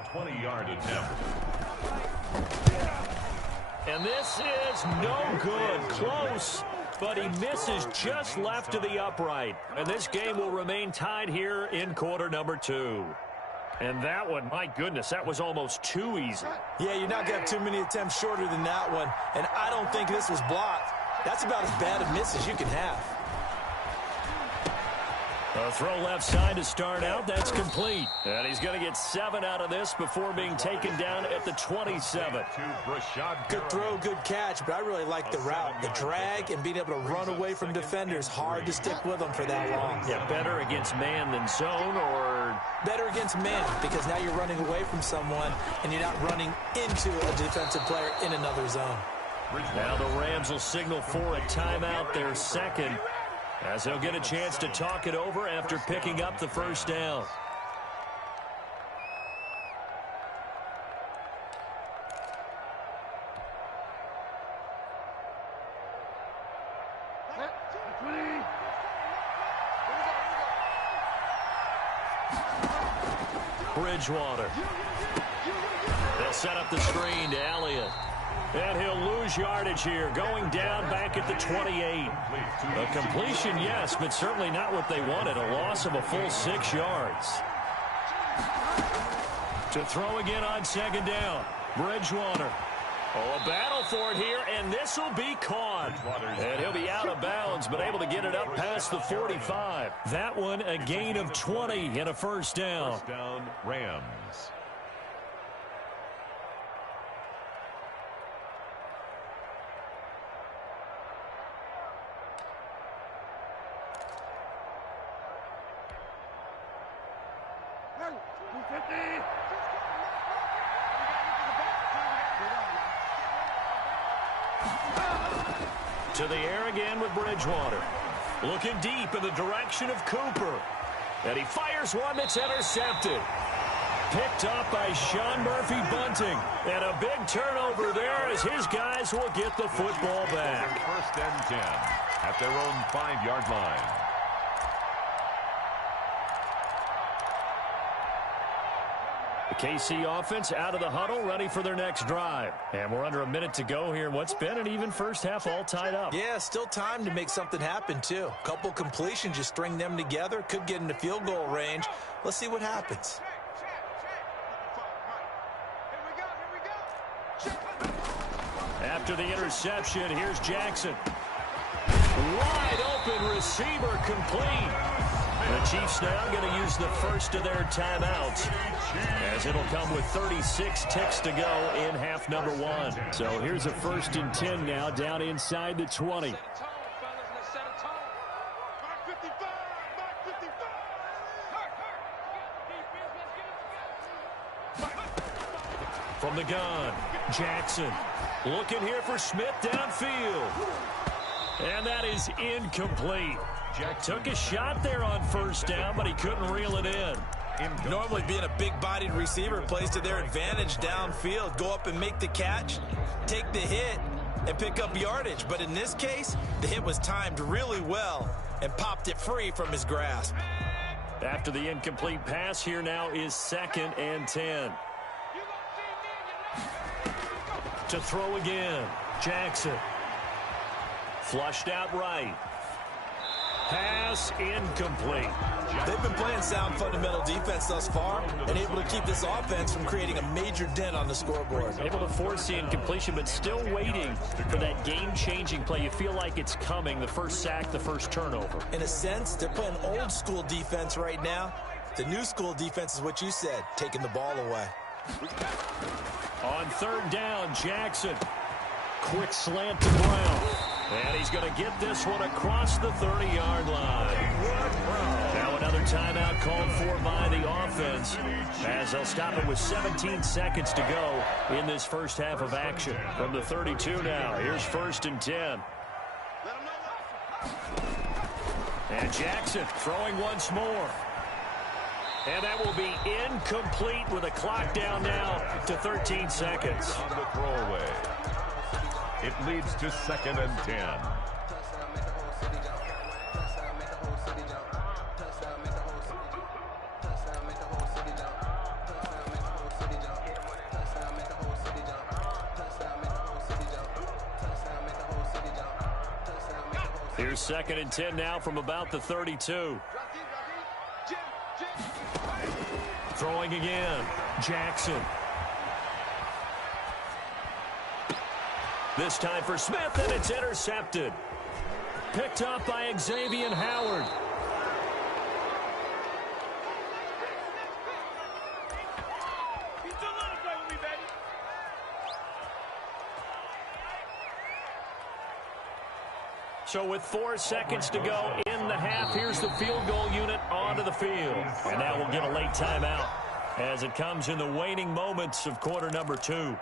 their 20-yard attempt. And this is no good. Close, but he misses just left of the upright. And this game will remain tied here in quarter number 2. And that one, my goodness, that was almost too easy. Yeah, you're not going to have too many attempts shorter than that one. And I don't think this was blocked. That's about as bad a miss as you can have. A throw left side to start out. That's complete. And he's going to get 7 out of this before being taken down at the 27. Good throw, good catch, but I really like the route. The drag and being able to run away from defenders. Hard to stick with them for that long. Yeah, better against man than zone, or better against man, because now you're running away from someone and you're not running into a defensive player in another zone. Now the Rams will signal for a timeout, their second, as they'll get a chance to talk it over after picking up the first down. Bridgewater. They'll set up the screen to Elliott. And he'll lose yardage here, going down back at the 28. A completion, yes, but certainly not what they wanted. A loss of a full 6 yards. To throw again on second down. Bridgewater. Oh, a battle for it here, and this will be caught. And he'll be out of bounds, but able to get it up past the 45. That one, a gain of 20 and a first down. First down, Rams. To the air again with Bridgewater. Looking deep in the direction of Cooper. And he fires one that's intercepted. Picked up by Sean Murphy-Bunting. And a big turnover there as his guys will get the football back. First and 10 at their own 5-yard line. The KC offense out of the huddle, ready for their next drive. And we're under a minute to go here in what's been an even first half, all tied up. Yeah, still time to make something happen, too. Couple completions, just string them together. Could get into field goal range. Let's see what happens. After the interception, here's Jackson. Wide open receiver, complete. The Chiefs now going to use the first of their timeouts, as it'll come with 36 ticks to go in half number 1. So here's a 1st and 10 now, down inside the 20. From the gun, Jackson. Looking here for Smith downfield. And that is incomplete. Jack took a shot there on first down, but he couldn't reel it in. Normally being a big-bodied receiver plays to their advantage downfield. Go up and make the catch, take the hit, and pick up yardage. But in this case, the hit was timed really well and popped it free from his grasp. After the incomplete pass, here now is 2nd and 10. To throw again, Jackson. Flushed out right. Pass incomplete. They've been playing sound fundamental defense thus far and able to keep this offense from creating a major dent on the scoreboard. Able to force the incompletion, but still waiting for that game-changing play. You feel like it's coming, the first sack, the first turnover. In a sense, they're playing old school defense right now. The new school defense is what you said, taking the ball away. On 3rd down, Jackson. Quick slant to Brown. And he's going to get this one across the 30-yard line. Now another timeout called for by the offense, as they'll stop it with 17 seconds to go in this first half of action. From the 32 now, here's 1st and 10. And Jackson throwing once more. And that will be incomplete with a clock down now to 13 seconds. On the throwaway. It leads to 2nd and 10. Here's 2nd and 10 now from about the 32. Throwing again. Jackson. This time for Smith, and it's intercepted. Picked up by Xavier Howard. So with 4 seconds to go in the half, here's the field goal unit onto the field. And now we'll get a late timeout as it comes in the waning moments of quarter number 2.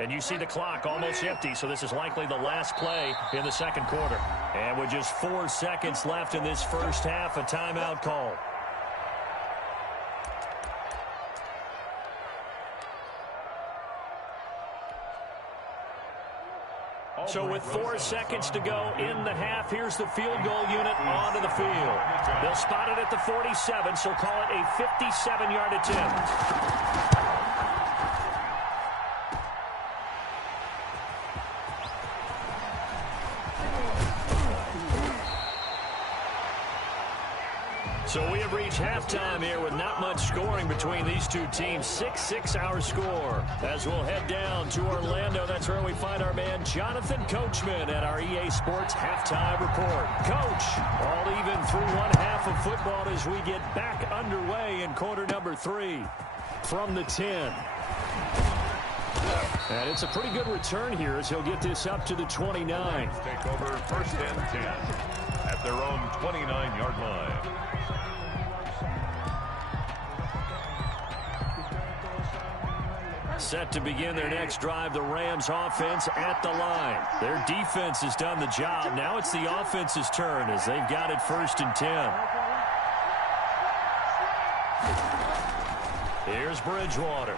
And you see the clock almost empty, so this is likely the last play in the second quarter. And with just 4 seconds left in this first half, a timeout call. So with 4 seconds to go in the half, here's the field goal unit onto the field. They'll spot it at the 47, so call it a 57-yard attempt. So we have reached halftime here with not much scoring between these two teams. 6-6 our score. As we'll head down to Orlando, that's where we find our man Jonathan Coachman at our EA Sports Halftime Report. Coach, all even through one half of football as we get back underway in quarter number 3 from the 10. And it's a pretty good return here as he'll get this up to the 29. Take over 1st and 10 at their own 29-yard line. Set to begin their next drive, the Rams offense at the line. Their defense has done the job. Now it's the offense's turn as they've got it 1st and 10. Here's Bridgewater.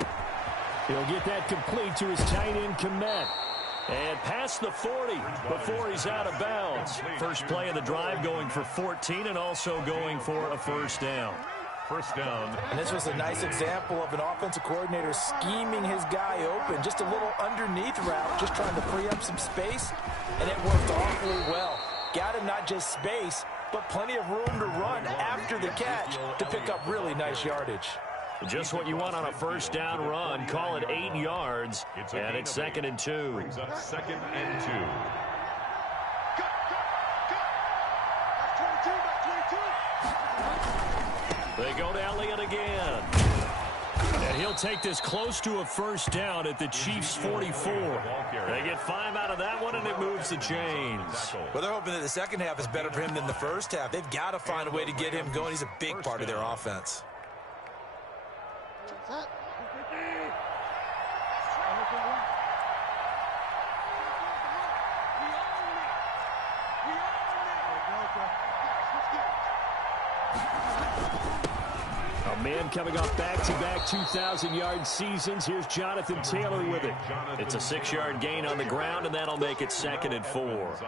He'll get that complete to his tight end, Kmet. And past the 40 before he's out of bounds. First play of the drive going for 14 and also going for a first down. First down. And this was a nice example of an offensive coordinator scheming his guy open. Just a little underneath route, just trying to free up some space, and it worked awfully well. Got him not just space, but plenty of room to run after the catch to pick up really nice yardage. Just what you want on a first down run. Call it 8 yards, and it's 2nd and 2. Brings up 2nd and 2. They go to Elliott again. And he'll take this close to a first down at the Chiefs' 44. They get 5 out of that one, and it moves the chains. Well, they're hoping that the second half is better for him than the first half. They've got to find a way to get him going. He's a big part of their offense. A man coming off back-to-back 2,000-yard seasons. Here's Jonathan Taylor with it. It's a 6-yard gain on the ground, and that'll make it 2nd and 4.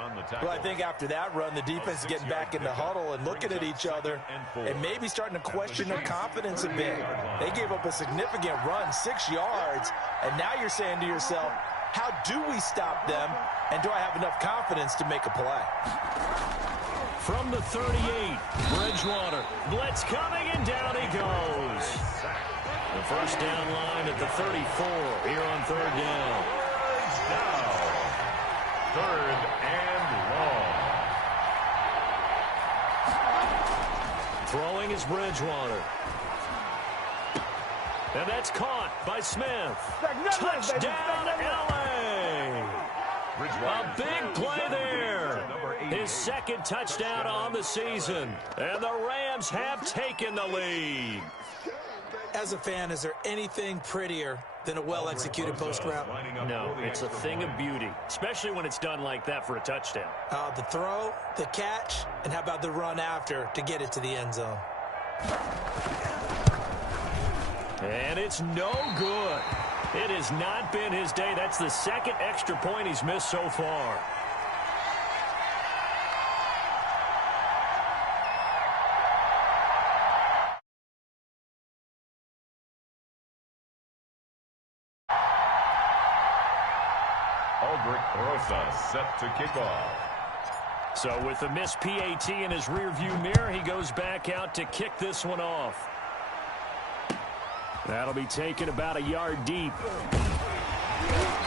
Well, I think after that run, the defense is getting back in the huddle and looking at each other and maybe starting to question their confidence a bit. They gave up a significant run, 6 yards, and now you're saying to yourself, how do we stop them, and do I have enough confidence to make a play? From the 38, Bridgewater. Blitz coming, and down he goes. The first down line at the 34 here on 3rd down. Down. 3rd and long. Throwing is Bridgewater. And that's caught by Smith. Touchdown, L.A. A big play there. His 2nd touchdown on the season. And the Rams have taken the lead. As a fan, is there anything prettier than a well-executed post route? No, it's a thing of beauty, especially when it's done like that for a touchdown. The throw, the catch, and how about the run after to get it to the end zone? And it's no good. It has not been his day. That's the 2nd extra point he's missed so far. Tulsa set to kick off. So with the missed PAT in his rearview mirror, he goes back out to kick this one off. That'll be taken about a yard deep.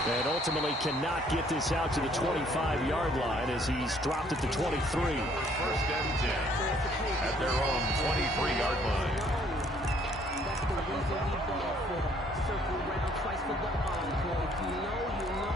And ultimately cannot get this out to the 25-yard line as he's dropped it to 23. 1st and 10 at their own 23-yard line. That's the reason we ball for. Circle around twice for the encore. If you know, you know.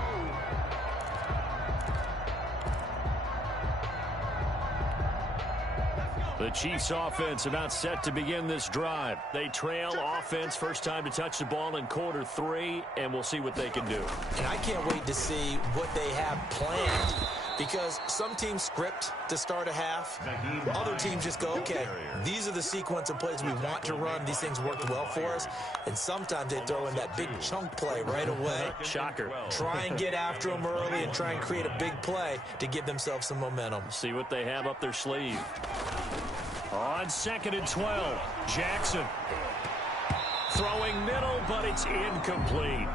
The Chiefs offense about set to begin this drive. They trail offense, first time to touch the ball in quarter 3, and we'll see what they can do. And I can't wait to see what they have planned, because some teams script to start a half. Other teams just go, okay, these are the sequence of plays we want to run. These things worked well for us. And sometimes they throw in that big chunk play right away. Shocker. Try and get after them early and try and create a big play to give themselves some momentum. See what they have up their sleeve. On 2nd and 12, Jackson. Throwing middle, but it's incomplete.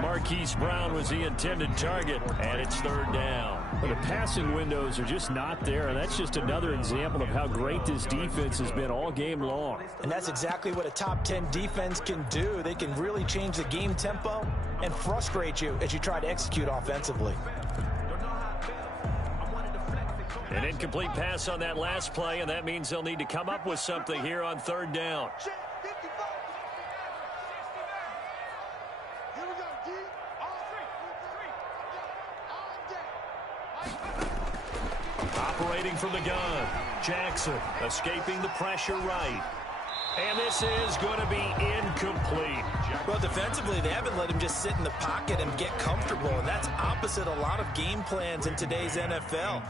Marquise Brown was the intended target, and it's 3rd down. But the passing windows are just not there, and that's just another example of how great this defense has been all game long. And that's exactly what a top 10 defense can do. They can really change the game tempo and frustrate you as you try to execute offensively. An incomplete pass on that last play, and that means they'll need to come up with something here on 3rd down. Operating from the gun, Jackson escaping the pressure right. And this is going to be incomplete. Well, defensively, they haven't let him just sit in the pocket and get comfortable, and that's opposite a lot of game plans in today's NFL.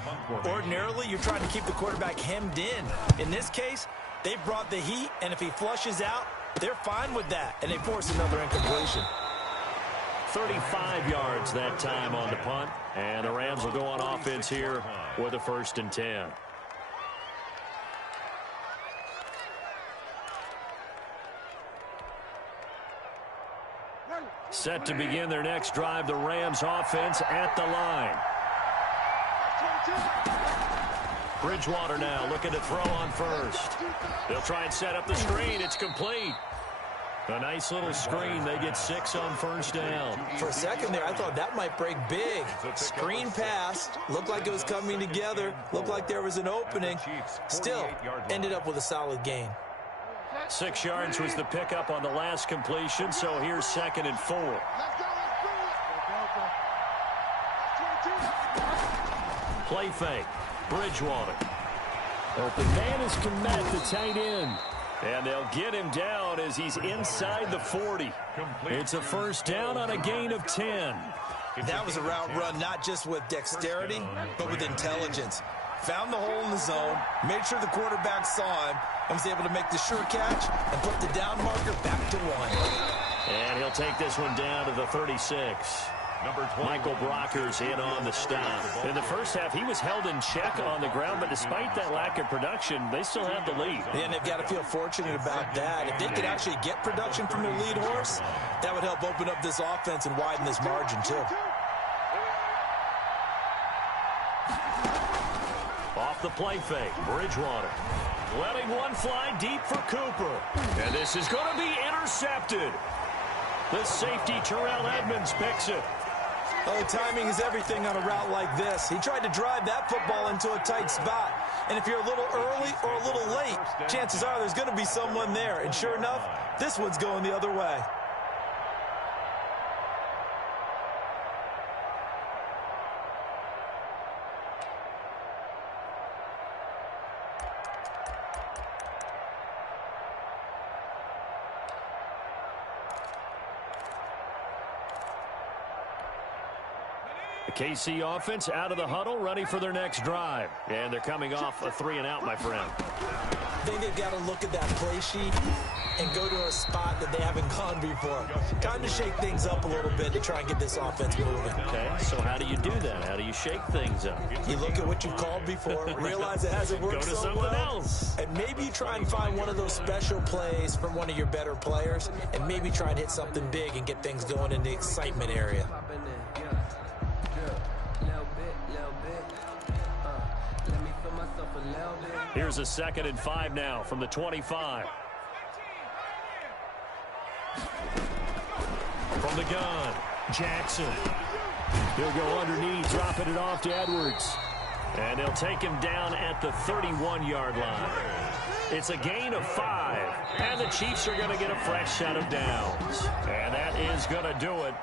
Ordinarily, you're trying to keep the quarterback hemmed in. In this case, they brought the heat, and if he flushes out, they're fine with that, and they force another incompletion. 35 yards that time on the punt, and the Rams will go on offense here with a 1st and 10. Set to begin their next drive, the Rams offense at the line. Bridgewater now looking to throw on 1st. They'll try and set up the screen. It's complete. A nice little screen. They get 6 on 1st down. For a second there, I thought that might break big. Screen pass. Looked like it was coming together. Looked like there was an opening. Still, ended up with a solid gain. 6 yards was the pickup on the last completion, so here's 2nd and 4. Play fake. Bridgewater. Open man is Kmet, the tight end. And they'll get him down as he's inside the 40. It's a 1st down on a gain of 10. That was a route run not just with dexterity, but with intelligence. Found the hole in the zone, made sure the quarterback saw him, and was able to make the sure catch and put the down marker back to 1. And he'll take this one down to the 36. Michael Brockers in on the stop. In the first half, he was held in check on the ground, but despite that lack of production, they still have the lead. And they've got to feel fortunate about that. If they could actually get production from their lead horse, that would help open up this offense and widen this margin, too. Off the play fake, Bridgewater. Letting one fly deep for Cooper. And this is going to be intercepted. The safety, Terrell Edmonds, picks it. Oh, timing is everything on a route like this. He tried to drive that football into a tight spot. And if you're a little early or a little late, chances are there's going to be someone there. And sure enough, this one's going the other way. The KC offense out of the huddle, ready for their next drive. And they're coming off a 3-and-out, my friend. I think they've got to look at that play sheet and go to a spot that they haven't gone before. Time to shake things up a little bit to try and get this offense moving. Okay, so how do you do that? How do you shake things up? You look at what you've called before, realize it hasn't worked so well. Go to something else. And maybe you try and find one of those special plays from one of your better players, and maybe try and hit something big and get things going in the excitement area. myself a little bit. Here's a 2nd and 5 now from the 25. From the gun, Jackson. He'll go underneath, dropping it off to Edwards. And they'll take him down at the 31-yard line. It's a gain of 5, and the Chiefs are going to get a fresh set of downs. And that is going to do it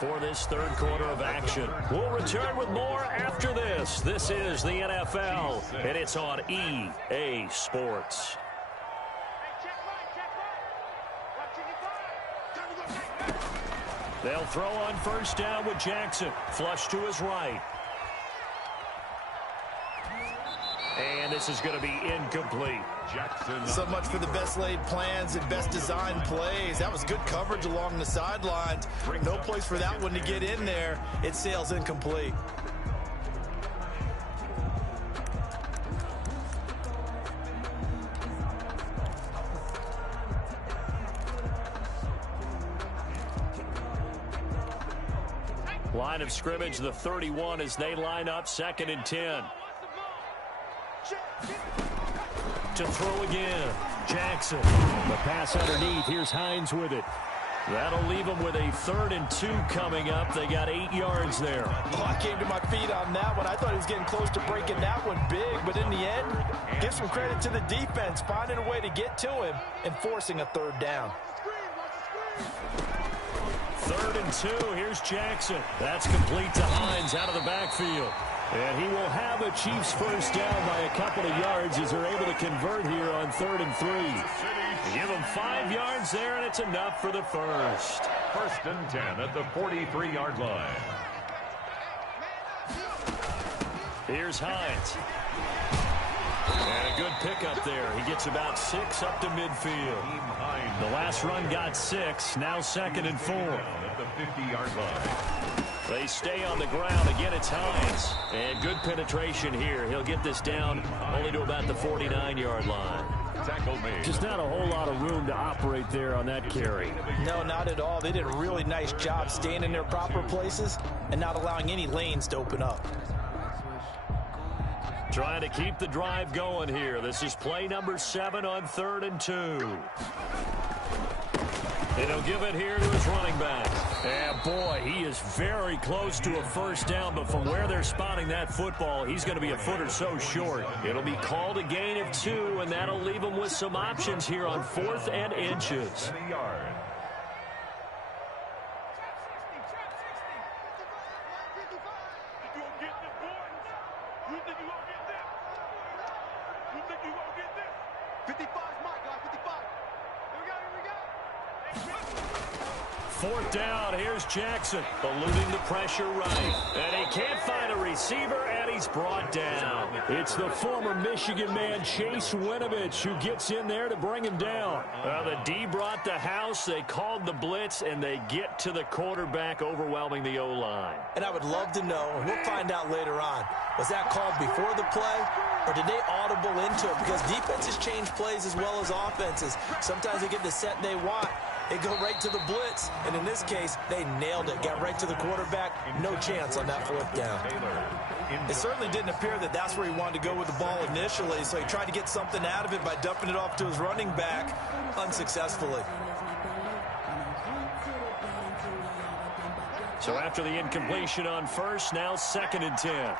for this 3rd quarter of action. We'll return with more after this. This is the NFL, and it's on EA Sports. They'll throw on 1st down with Jackson. Flush to his right. And this is going to be incomplete. Jackson. So much for the best laid plans and best designed plays. That was good coverage along the sidelines. No place for that one to get in there. It sails incomplete. Line of scrimmage, the 31 as they line up, 2nd and 10. To throw again, Jackson. The pass underneath. Here's Hines with it. That'll leave them with a 3rd and 2 coming up. They got 8 yards there. Oh, I came to my feet on that one. I thought he was getting close to breaking that one big, but in the end, give some credit to the defense, finding a way to get to him and forcing a 3rd down. 3rd and 2. Here's Jackson. That's complete to Hines out of the backfield. And he will have a Chiefs 1st down by a couple of yards as they're able to convert here on 3rd and 3. Give them 5 yards there, and it's enough for the 1st. 1st and 10 at the 43-yard line. Here's Hines. And a good pickup there. He gets about 6 up to midfield. The last run got 6. Now 2nd and 4. At the 50-yard line. They stay on the ground. Again, it's Hines. And good penetration here. He'll get this down only to about the 49-yard line. Tackle made. Just not a whole lot of room to operate there on that carry. No, not at all. They did a really nice job staying in their proper places and not allowing any lanes to open up. Trying to keep the drive going here. This is play number 7 on 3rd and 2. And he'll give it here to his running back. And boy, he is very close to a 1st down, but from where they're spotting that football, he's going to be a foot or so short. It'll be called a gain of 2, and that'll leave him with some options here on 4th and inches. Fourth down, here's Jackson, eluding the pressure right. And he can't find a receiver, and he's brought down. It's the former Michigan man, Chase Winovich, who gets in there to bring him down. The D brought the house, they called the blitz, and they get to the quarterback, overwhelming the O-line. And I would love to know, and we'll find out later on, was that called before the play, or did they audible into it? Because defenses change plays as well as offenses. Sometimes they get the set they want. They go right to the blitz, and in this case, they nailed it. Got right to the quarterback. No chance on that 4th down. It certainly didn't appear that that's where he wanted to go with the ball initially, so he tried to get something out of it by dumping it off to his running back unsuccessfully. So after the incompletion on 1st, now 2nd and 10.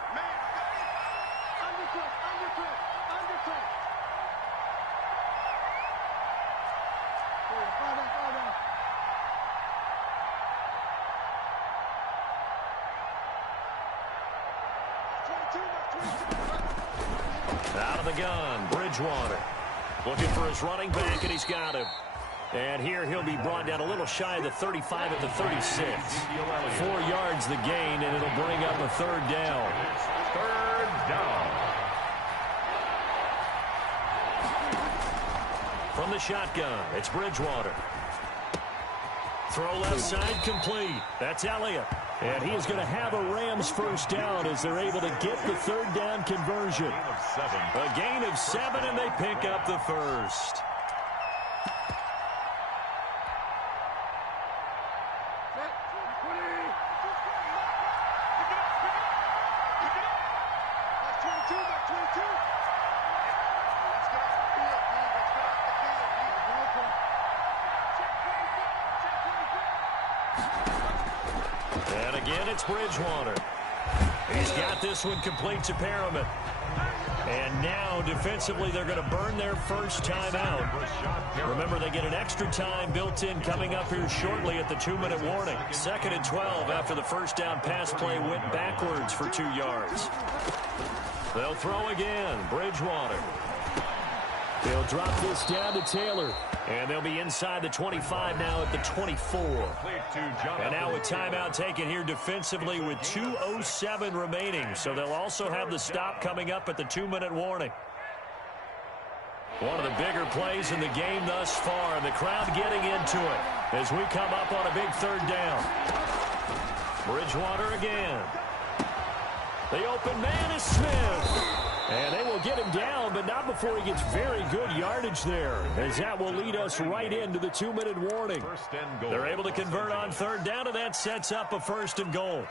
Out of the gun, Bridgewater. Looking for his running back, and he's got him. And here he'll be brought down a little shy of the 35 at the 36. 4 yards the gain, and it'll bring up a 3rd down. 3rd down. From the shotgun, it's Bridgewater. Throw left side complete. That's Elliott. And he is going to have a Rams 1st down as they're able to get the 3rd down conversion. A gain of 7, and they pick up the 1st. And again, it's Bridgewater. He's got this one complete to Perriman. And now, defensively, they're going to burn their first timeout. Remember, they get an extra time built in coming up here shortly at the 2-minute warning. 2nd and 12 after the first down pass play went backwards for 2 yards. They'll throw again. Bridgewater. They'll drop this down to Taylor. And they'll be inside the 25 now at the 24. And now a timeout taken here defensively with 2:07 remaining. So they'll also have the stop coming up at the 2-minute warning. One of the bigger plays in the game thus far. And the crowd getting into it as we come up on a big 3rd down. Bridgewater again. The open man is Smith. And they will get him down, but not before he gets very good yardage there, as that will lead us right into the 2-minute warning. They're able to convert on 3rd down, and that sets up a 1st and goal.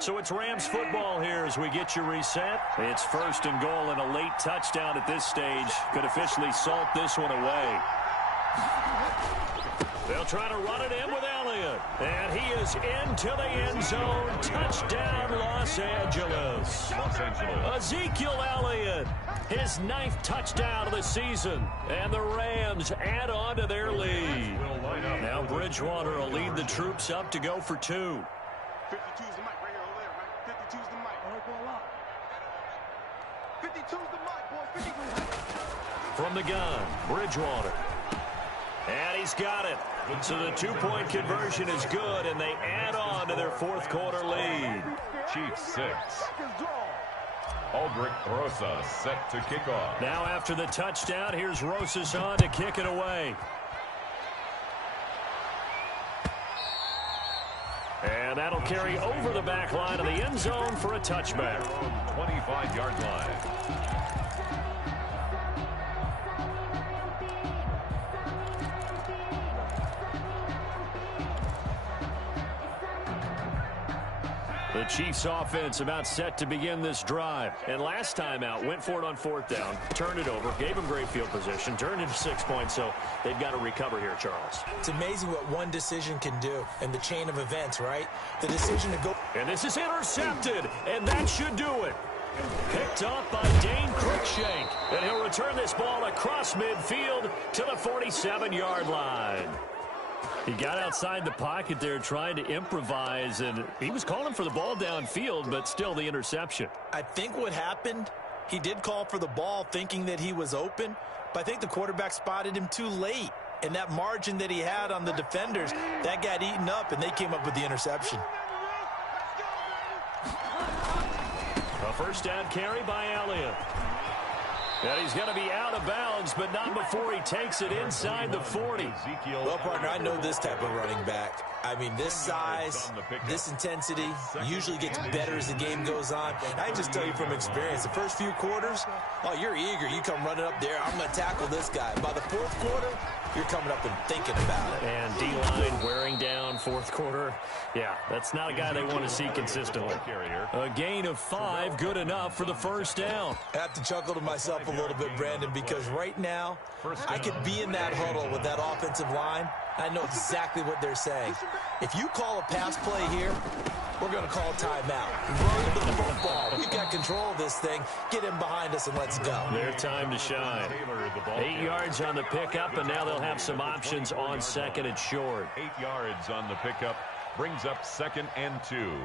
So it's Rams football here as we get you reset. It's 1st and goal and a late touchdown at this stage could officially salt this one away. They'll try to run it in with Elliott. And he is into the end zone. Touchdown, Los Angeles. Ezekiel Elliott, his 9th touchdown of the season. And the Rams add on to their lead. Now Bridgewater will lead the troops up to go for 2. 52's the mic right here over there, right? 52's the mic. All right, go up. 52's the mic, boy. 52's. From the gun, Bridgewater. And he's got it. So the 2-point conversion is good, and they add on to their 4th quarter lead. Chiefs 6. Aldrich Rosas set to kick off. Now after the touchdown, here's Rosas on to kick it away. And that'll carry over the back line of the end zone for a touchback. 25-yard line. The Chiefs offense about set to begin this drive. And last time out, went for it on 4th down, turned it over, gave them great field position, turned into 6 points, so they've got to recover here, Charles. It's amazing what one decision can do in the chain of events, right? The decision to go. And this is intercepted, and that should do it. Picked off by Dane Cruikshank, and he'll return this ball across midfield to the 47-yard line. He got outside the pocket there trying to improvise, and he was calling for the ball downfield, but still the interception. I think what happened, he did call for the ball thinking that he was open, but I think the quarterback spotted him too late. And that margin that he had on the defenders, that got eaten up, and they came up with the interception. A 1st down carry by Elliott. And he's going to be out of bounds, but not before he takes it inside the 40. Well, partner, I know this type of running back. I mean, this size, this intensity usually gets better as the game goes on. I just tell you from experience, the first few quarters, oh, you're eager. You come running up there, I'm going to tackle this guy. By the 4th quarter, you're coming up and thinking about it. And D-line wearing down 4th quarter. Yeah, that's not a guy they want to see consistently. A gain of 5, good enough for the 1st down. I have to chuckle to myself a little bit, Brandon, because right now, I could be in that huddle with that offensive line. I know exactly what they're saying. If you call a pass play here, we're going to call a timeout. Run the football. We've got control of this thing. Get him behind us and let's go. Their time to shine. 8 yards on the pickup, and now they'll have some options on 2nd and short. 8 yards on the pickup brings up 2nd and 2.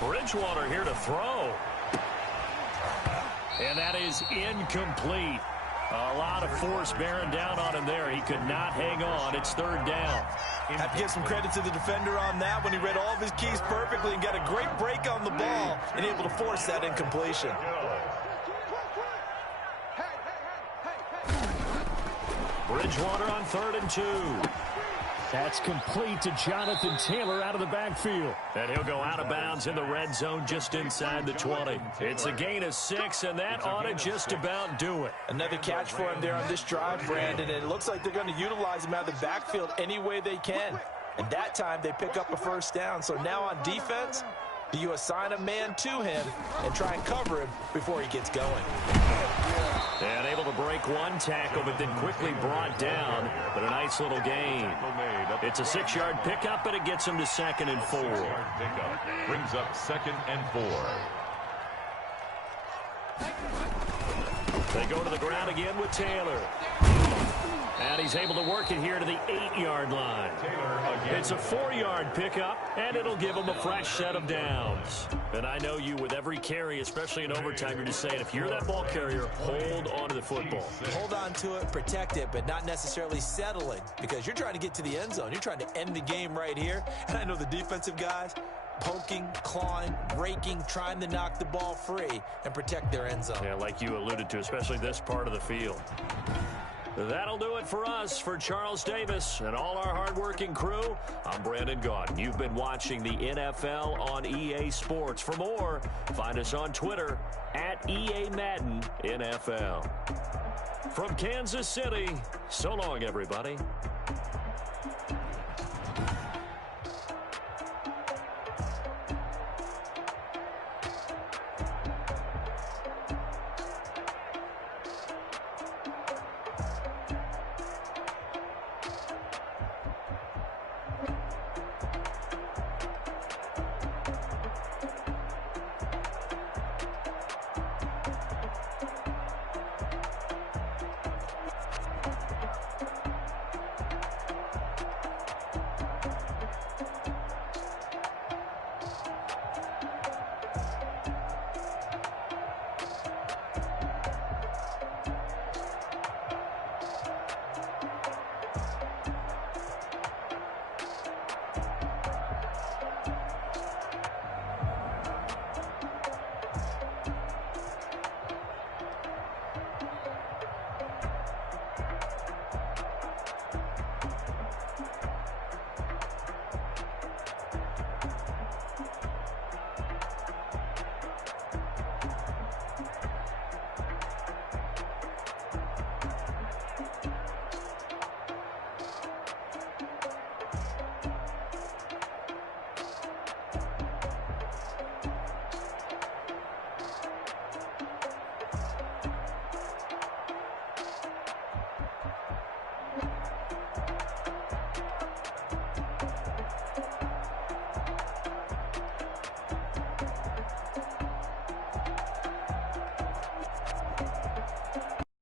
Bridgewater here to throw. And that is incomplete. A lot of force bearing down on him there. He could not hang on. It's third down. Have to give some credit to the defender on that when he read all of his keys perfectly and got a great break on the ball and able to force that incompletion. Bridgewater on 3rd and 2. That's complete to Jonathan Taylor out of the backfield. And he'll go out of bounds in the red zone just inside the 20. It's a gain of 6, and that ought to just about do it. Another catch for him there on this drive, Brandon, and it looks like they're going to utilize him out of the backfield any way they can. And that time they pick up a first down. So now on defense, do you assign a man to him and try and cover him before he gets going? And able to break one tackle, but then quickly brought down. But a nice little gain. It's a 6-yard pickup, but it gets him to 2nd and 4. Brings up 2nd and 4. They go to the ground again with Taylor. And he's able to work it here to the 8-yard line. It's a 4-yard pickup, and it'll give him a fresh set of downs. And I know you, with every carry, especially in overtime, you're just saying, if you're that ball carrier, hold on to the football. Hold on to it, protect it, but not necessarily settling, because you're trying to get to the end zone. You're trying to end the game right here. And I know the defensive guys, poking, clawing, raking, trying to knock the ball free and protect their end zone. Yeah, like you alluded to, especially this part of the field. That'll do it for us. For Charles Davis and all our hardworking crew, I'm Brandon Gaudin. You've been watching the NFL on EA Sports. For more, find us on Twitter at EA Madden NFL. From Kansas City, so long, everybody.